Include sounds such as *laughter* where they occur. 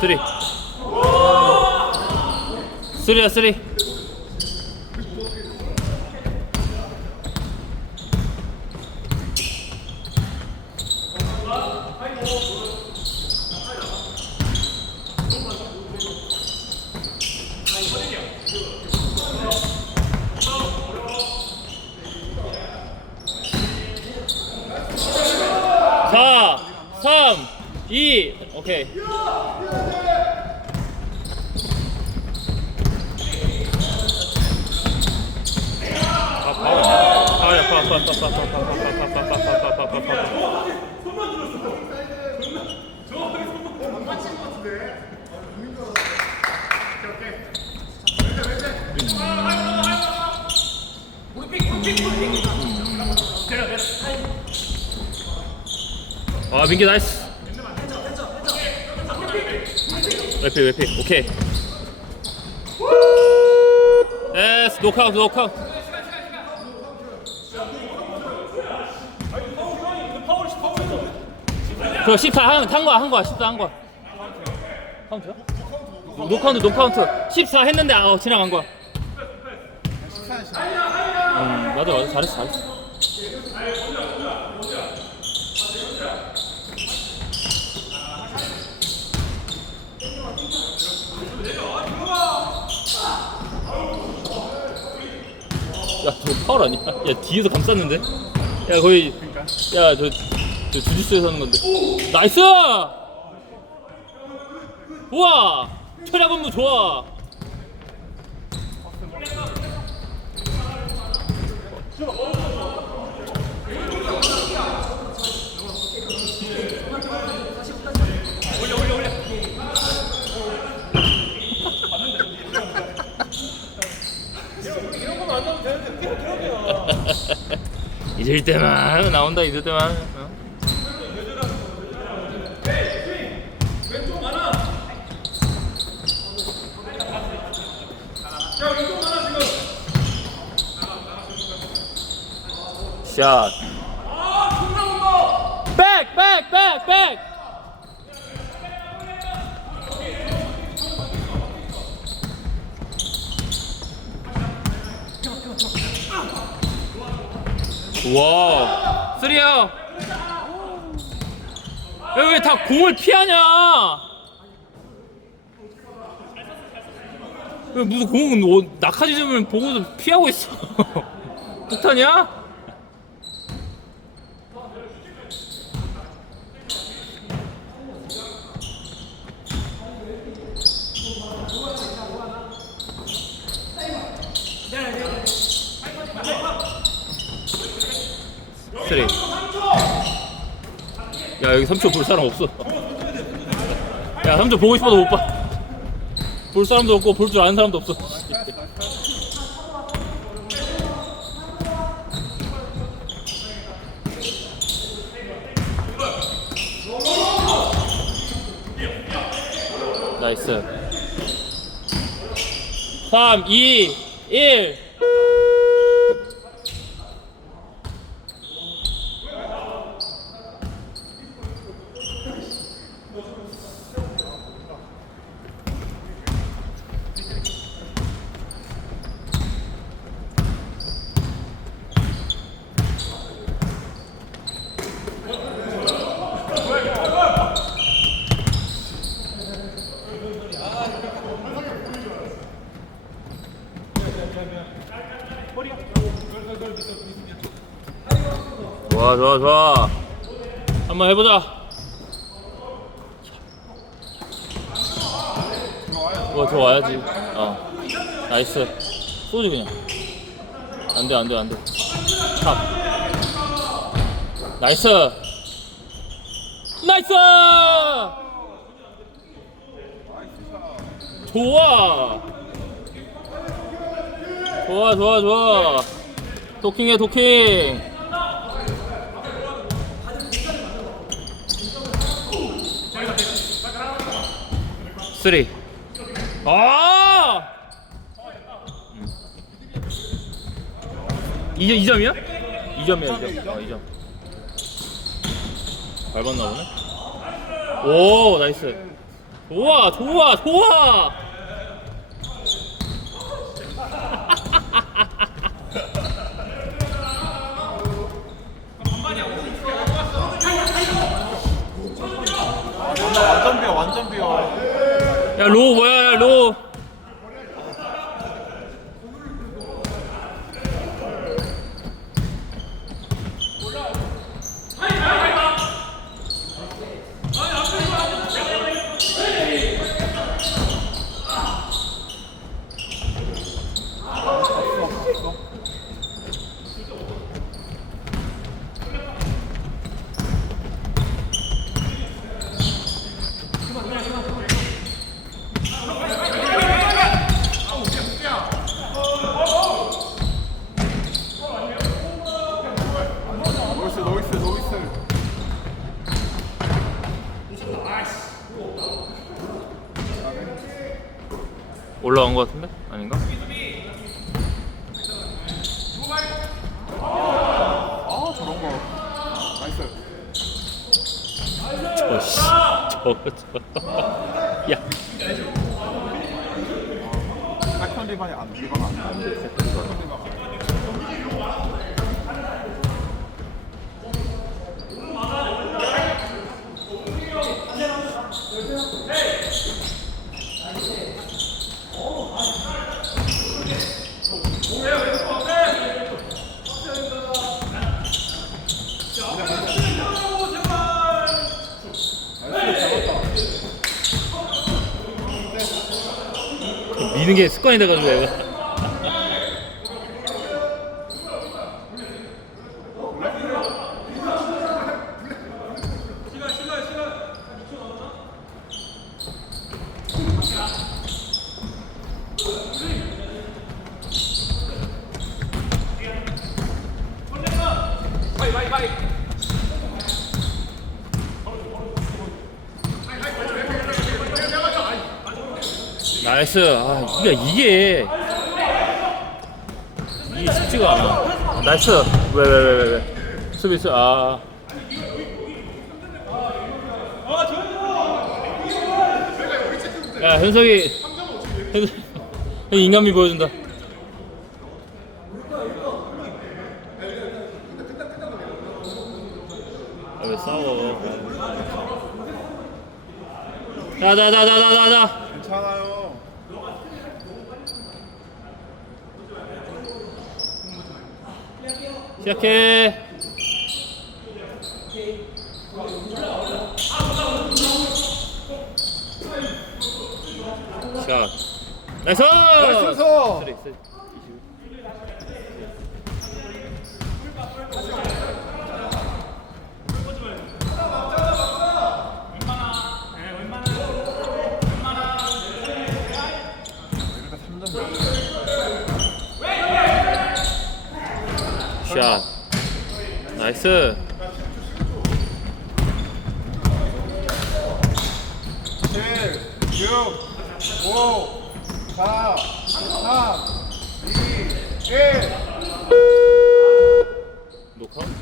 쓰리. 쓰리야 쓰리 사, 삼, 이, 오케이. 아, 파울. 파울이야, 파울, 파울, 파울, 파울, 파울, 파울, 파울, 파울, 파울, 파울, 파울, 파울, 파울, 파울. 아, 민기 나이스. 웨피, 웨피, 오케이. 에스, 노카웃, 노카웃. 그거 14 하면 탄 거야, 한 거야, 14 한 거야. 카운트야? 노카운트, 노카운트. 14 했는데, 아, 어, 지나간 거야. 음, 맞아, 맞아. 잘했어, 잘했어. 야, 저 파울 아니야? 야, 뒤에서 감쌌는데? 야, 거의. 야, 저, 저 주짓수에서 하는 건데. 나이스! 우와! 철야 본부 좋아! *laughs* 잊을 때만 나온다, 잊을 때만. 어? 샷. 백, 백, 백, 백. 와, 쓰리야. 왜 다 공을 피하냐? 왜 무슨 공은 뭐 낙하지 점을 보고도 피하고 있어? *laughs* 폭탄이야? 쓰리. 야 여기 3초 볼 사람 없어. 야 3초 보고 싶어도 못 봐. 볼 사람도 없고 볼 줄 아는 사람도 없어. 나이스. 3, 2, 1. 좋아 좋아 좋아. 한번 해보자. 와 들어와야지. 어. 나이스. 쏘지 그냥. 안돼 안돼 안돼. 탑. 나이스. 나이스! 좋아! 좋아 좋아 좋아. 도킹해 도킹 쓰리. 아! 음. 이점 이점이야 2점이야 2점. 어 2점. 밟았나 보네. 오 나이스. 좋아 좋아 좋아 완전 비어 완전 비어 รู้เว้ 올라간 거 같은데? 아닌가? 아 저런 거. 나이스. 저씨 저거 저야. *laughs* 백턴 리반이 안 리반 안 돼. 백턴 리반 안 미는 게 습관이 돼가지고 얘가 나이스 아 이게 이게 이게 쉽지가 않아 나이스 왜 왜 왜 왜 왜 수비수 아 야, 현석이, 현석, 형 인간미 보여준다. 아, 왜 싸워? 자, 자, 자, 자, 자, 자, 자. 시작해. 샷. 나이스! 나이스 서 쓰리, 쓰리. 이렇게 3점 샷. 나이스. 7 6 5 4 3 2 1 녹화?